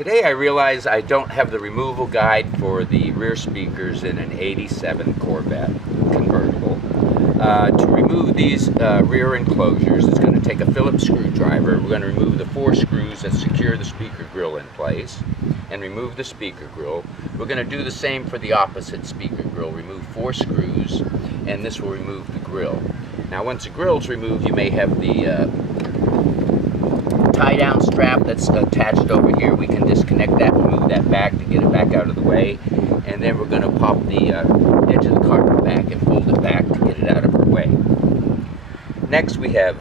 Today I realize I don't have the removal guide for the rear speakers in an 87 Corvette Convertible. To remove these rear enclosures, it's going to take a Phillips screwdriver. We're going to remove the 4 screws that secure the speaker grill in place and remove the speaker grill. We're going to do the same for the opposite speaker grill. Remove 4 screws, and this will remove the grill. Now once the grill is removed, you may have the tie-down strap that's attached over here. We can disconnect that, remove that back to get it back out of the way, and then we're going to pop the edge of the carpet back and fold it back to get it out of our way. Next we have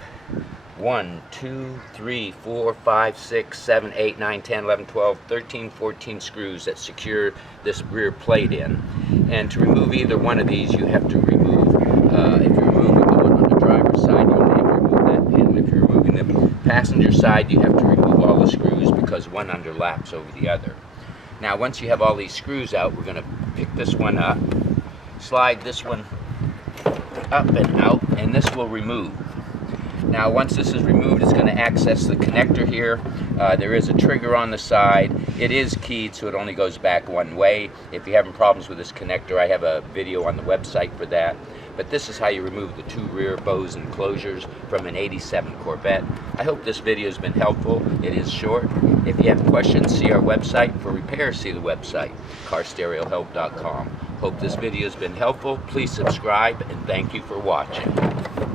1, 2, 3, 4, 5, 6, 7, 8, 9, 10, 11, 12, 13, 14 screws that secure this rear plate in. And to remove either one of these, you have to remove, if you're removing the one on the driver's side, you only have to remove that pin. If you're removing the passenger side, you have to remove all the screws because one underlaps over the other. Now once you have all these screws out, we're going to pick this one up, slide this one up and out, and this will remove. Now once this is removed, it's going to access the connector here. There is a trigger on the side. It is keyed, so it only goes back one way. If you're having problems with this connector, I have a video on the website for that. But this is how you remove the 2 rear Bose enclosures from an 87 Corvette. I hope this video has been helpful. It is short. If you have questions, see our website. For repairs, see the website, carstereohelp.com. Hope this video has been helpful. Please subscribe, and thank you for watching.